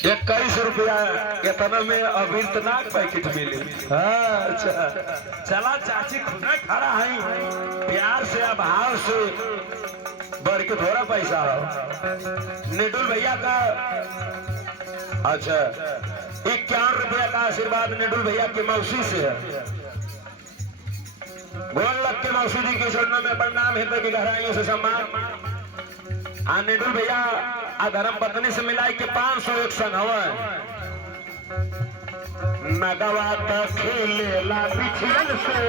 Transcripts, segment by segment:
21 रुपया कितना में अभी इतना पैकेट मिले। अच्छा चला चाची खुदा खड़ा है प्यार से अभाव से बढ़ के थोड़ा पैसा हो। निडुल भैया का अच्छा 51 रुपया का आशीर्वाद निडुल भैया की मौसी से है। बोल लग के मौसी जी की चरणों में प्रणाम हृदय की गहराइयों से सम्मान। निडुल भैया धर्म पत्नी से मिलाई के 501 संग नगवा तक खेले ला पिछल से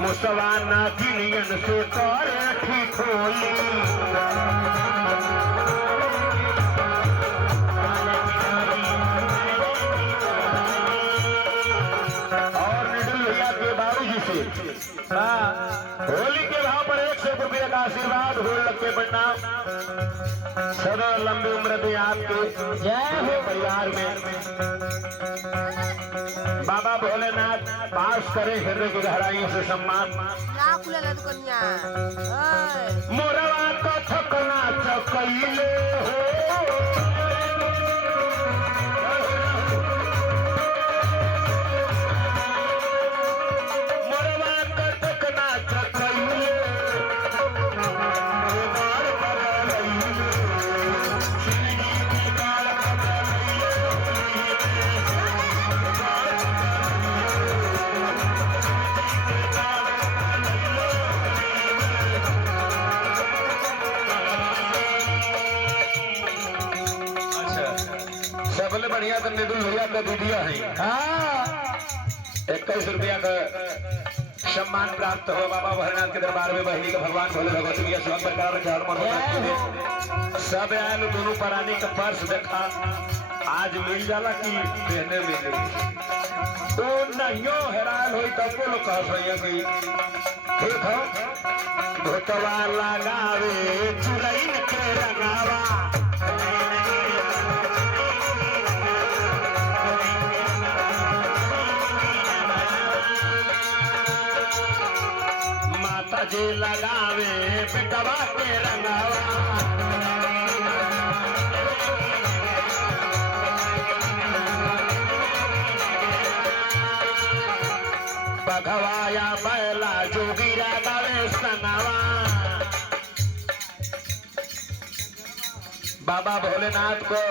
मुसवाना गिनियन से करे ठीक होली होली के भाव पर 100 रुपये का आशीर्वाद हो लग के प्रणाम। सदा लंबी उम्र में आपके जय हो परिवार में बाबा भोलेनाथ पास करे हृदय की गहराइयों से सम्मान। मोरवा तो थकना चकैले हो बढ़िया तो निडुल भैया का दीदिया है। 21 रुपया का सम्मान प्राप्त हो बाबा भोलेनाथ के दरबार में बहनी का भगवान भोले भगवती सब प्रकार सब आयल दोनों प्राणी का पर्स देखा आज मिल जाला कि पहने मिले तो नहीं हैरान हो तब को लोग कह रही ठीक हो भोटवा लगावे चुरैन के रंगावा जे लगावे पिटवा के रंगावा बघवाया बैला जोगिरा गावे सनावा। बाबा भोलेनाथ को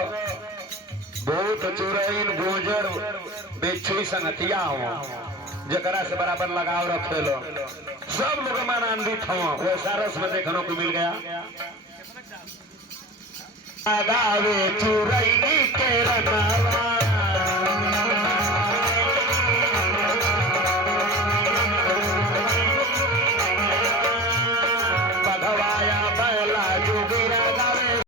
भूत चुरैन गुजर बेचुई संगतिया हो जकरा से बराबर लगाव रखे लो सब लोग मन आनंदित हो वैसा रस में देखने को मिल गया। गावे चुरैनी के रंगा